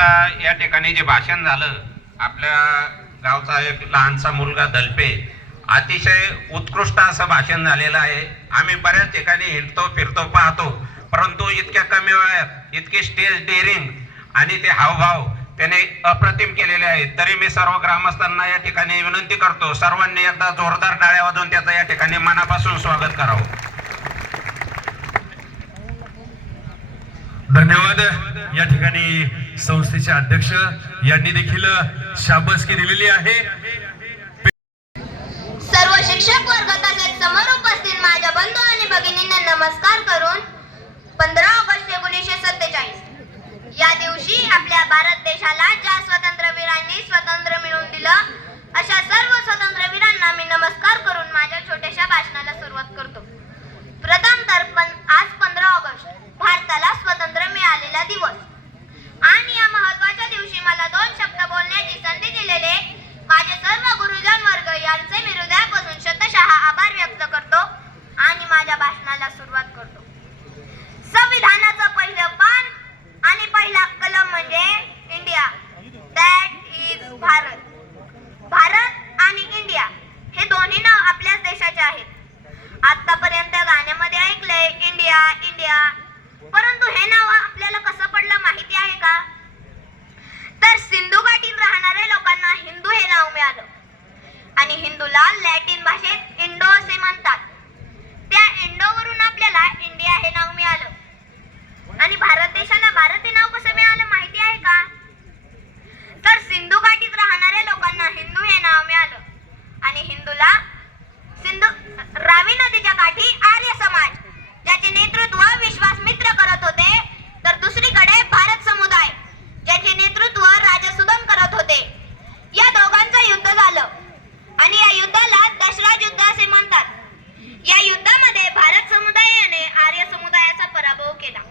आता या ठिकाणी जे भाषण झालं, आपल्या गावचा एक लहानसा मुलगा दलपे, अतिशय उत्कृष्ट असं भाषण झालेलं आहे. आम्ही बऱ्याच ठिकाणी हिंडतो फिरतो पाहतो, परंतु इतक्या कमी वेळात इतके स्टेज डेअरिंग आणि ते हावभाव त्याने अप्रतिम केलेले आहेत. तरी मी सर्व ग्रामस्थांना या ठिकाणी विनंती करतो, सर्वांनी एकदा जोरदार टाळ्या वाजवून त्याचं या ठिकाणी मनापासून स्वागत करावं. धन्यवाद. या ठिकाणी संस्थेचे अध्यक्ष यांनी देखील शाबासकी दिलेली आहे. सर्व शिक्षक वर्ग तसेच समोर उपस्थित माझ्या बंधू आणि भगिनींना नमस्कार करून 15 ऑगस्ट 1947 या दिवशी आपल्या भारत देशाला ज्या स्वातंत्र्यवीरांनी स्वातंत्र्य मिळवून दिलं, अशा सर्व स्वातंत्र्यवीरांना मी नमस्कार करून माझ्या छोट्याशा भाषणाला सुरुवात करतो. प्रथम तर आज 15 ऑगस्ट भारताला स्वातंत्र्य मिळालेला दिवस आणि या महत्त्वाच्या दिवशी मला 2 शब्द बोलण्याची संधी दिलेले माझे सर्व गुरुजन वर्ग यांचे मी हृदयापासून शतशः आभार व्यक्त करतो आणि माझ्या भाषणाला सुरुवात करतो. संविधानाचं पहिलं पान आणि पहिला कलम म्हणजे India, that is Bharat. Bharat आणि इंडिया हे दोन्ही नाव आपल्याच देशाचे आहेत. आतापर्यंत गाण्यामध्ये ऐकलंय इंडिया इंडिया, परंतु हे नाव आपल्याला कसं पडलं माहिती आहे का? तर सिंधू घाटीत राहणाऱ्या लोकांना हिंदू हे नाव मिळालं आणि हिंदूला लॅटिन भाषेत इंडो असे म्हणतात. त्या इंडोवरून आपल्याला इंडिया हे नाव मिळालं आणि भारत देशाला भारत हे नाव कसं मिळालं माहिती आहे का? तर सिंधू घाटीत राहणाऱ्या लोकांना हिंदू हे नाव मिळालं आणि हिंदूला रावी नदीच्या काठी आर्य समाज ज्याचे नेतृत्व विश्वासमित्र करत होते, तर दुसरीकडे भारत समुदाय ज्याचे नेतृत्व राजा सुदम करत होते. या दोघांचं युद्ध झालं आणि या युद्धाला दशराज युद्ध असे म्हणतात. या युद्धामध्ये भारत समुदायाने आर्य समुदायाचा पराभव केला.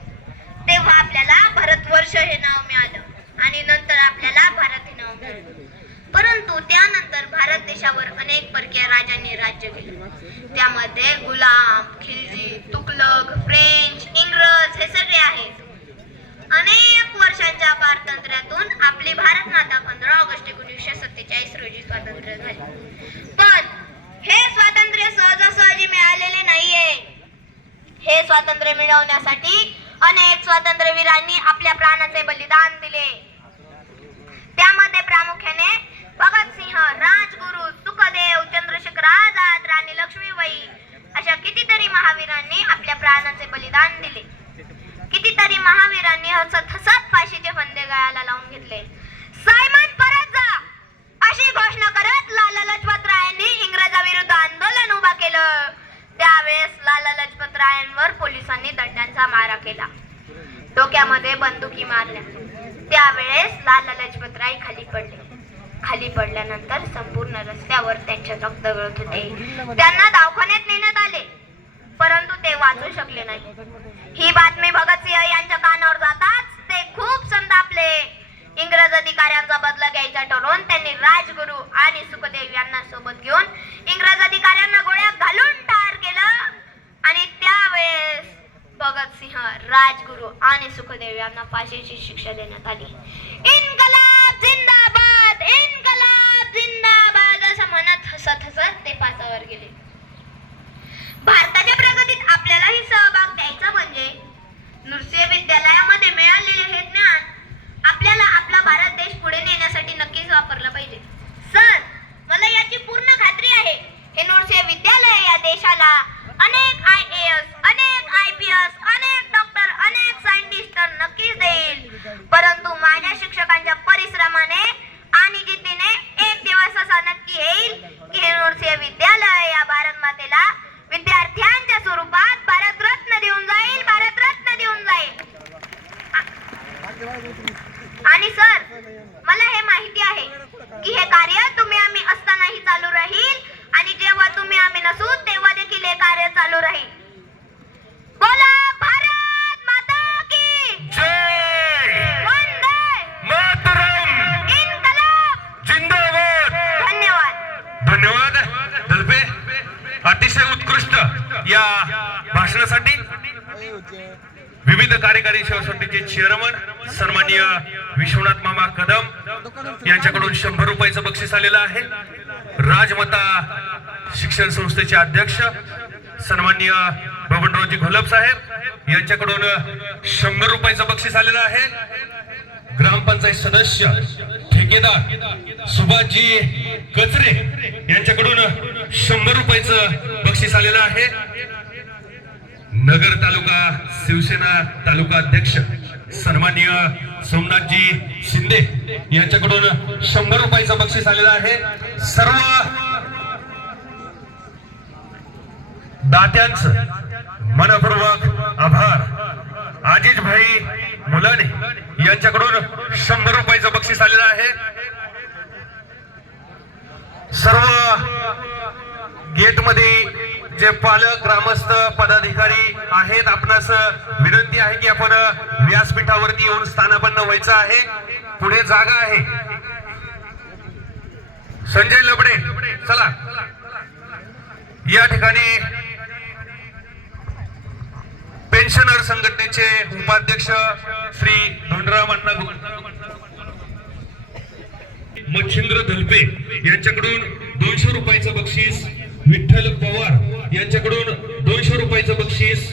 तेव्हा आपल्याला भारतवर्ष हे नाव मिळालं आणि नंतर आपल्याला भारत हे नाव मिळालं. परंतु त्यानंतर भारत देशावर अनेक परकीय राजांनी राज्य केले. त्यामध्ये गुलाम, खिलजी, तुगलक, फ्रेंच, इंग्रज हे सगळे आहेत. अनेक वर्षांच्या पारतंत्र्यातून आपली भारत माता 15 ऑगस्ट 1947 रोजी स्वातंत्र्य झाली. पण हे स्वातंत्र्य सहजासहजी मिळालेले नाहीये. हे स्वातंत्र्य मिळवण्यासाठी अनेक स्वातंत्र्यवीरांनी आपल्या प्राणाचे बलिदान दिले. त्यामध्ये प्रामुख्याने भगतसिंह, राजगुरू, सुखदेव, चंद्रशेखर आझाद, राणी लक्ष्मीबाई अशा कितीतरी महावीरांनी आपल्या प्राणाचे बलिदान दिले. कितीतरी महावीरांनी हसत हसत फाशीचे फंदे गळ्याला लावून घेतले. सायमन परत जा अशी घोषणा करत लाला लजपत रायांनी इंग्रजाविरुद्ध आंदोलन उभा केलं. त्यावेळेस लाला लजपत रायांवर पोलिसांनी दंडांचा मारा केला, डोक्यामध्ये बंदुकी मारल्या. त्यावेळेस लाला लजपत राय खाली पडले. खाली पडल्यानंतर संपूर्ण रस्त्यावर त्यांचे रक्त गळत होते. त्यांना दवाखान्यात नेण्यात आले, परंतु ते वाचू शकले नाही. ही बातमी भगतसिंह यांच्या कानावर जाताच ते खूप संतापले. इंग्रज अधिकाऱ्यांचा बदला घ्यायचा ठरवून त्यांनी राजगुरू आणि सुखदेव यांना सोबत घेऊन इंग्रज अधिकाऱ्यांना गोळ्या घालून ठार केलं आणि त्यावेळेस भगतसिंह, राजगुरू आणि सुखदेव यांना फाशीची शिक्षा देण्यात आली. इन्कलाब जिंदाबाद, इन्कलाब जिंदाबाद असं म्हणत हसत हसत ते फासावर गेले. भारताच्या प्रगतीत आपल्यालाही सहभाग द्यायचा म्हणजे नृसिंह विद्यालयामध्ये मिळालेले हे ज्ञान आपल्याला आपला भारत देश पुढे नेण्यासाठी नक्कीच वापरलं पाहिजे. सर, मला याची पूर्ण खात्री आहे हे नृसिंह विद्यालय या देशाला अनेक IAS, अनेक IPS, अनेक डॉक्टर, अनेक सायंटिस्ट तर नक्कीच देईल. परंतु माझ्या शिक्षकांच्या परिश्रमाने आणि जिद्दीने एक दिवस असा नक्की येईल की हे नृसिंह विद्यालय या भारत मातेला विद्यार्थ्यांच्या स्वरूपात भारतरत्न देऊन जाईल, भारतरत्न देऊन जाईल. आणि सर, मला हे माहिती आहे की हे कार्य तुम्ही आम्ही असतानाही चालू राहील आणि जेव्हा तुम्ही आम्ही नसू तेव्हा देखील हे कार्य चालू राहील. बोला भारत माता की जय, वंदे मातरम, इन्कलाब जिंदाबाद. धन्यवाद. धन्यवाद दलपे, अतिशय उत्कृष्ट या भाषणासाठी. विविध कार्यकारी समितीचे चेअरमन सन्माननीय विश्वनाथ मामा कदम यांच्याकडून 100 रुपयाचं बक्षीस आलेलं आहे. राजमाता शिक्षण संस्थेचे अध्यक्ष सन्माननीय बबनरावजी घोलप साहेब यांच्याकडून 100 रुपयाचं बक्षीस आलेलं आहे. ग्रामपंचायत सदस्य ठेकेदार सुभाषजी कचरे यांच्याकडून 100 रुपयाचं बक्षीस आलेलं आहे. नगर तालुका शिवसेना तालुका अध्यक्ष सन्माननीय सोमनाथजी शिंदे यांच्याकडून 100 रुपयाचं बक्षीस आलेलं आहे. सर्व दात्यांचं मनपूर्वक आभार. आजिज भाई मुलाने यांच्याकडून 100 रुपयाचं बक्षीस आलेलं आहे. सर्व गेटमध्ये जे पालक ग्रामस्थ पदाधिकारी आहेत आपणास विनंती आहे की आपण व्यासपीठावरती येऊन स्थानापन्न व्हायचं आहे. पुढे जागा आहे. संजय लबडे चला. या ठिकाणी पेन्शनर संघटनेचे उपाध्यक्ष श्री धोंडराव अण्णा मच्छिंद्र धलपे यांच्याकडून 200 रुपयाचं बक्षीस. विठ्ठल पवार यांच्याकडून 200 रुपयाचं बक्षीस.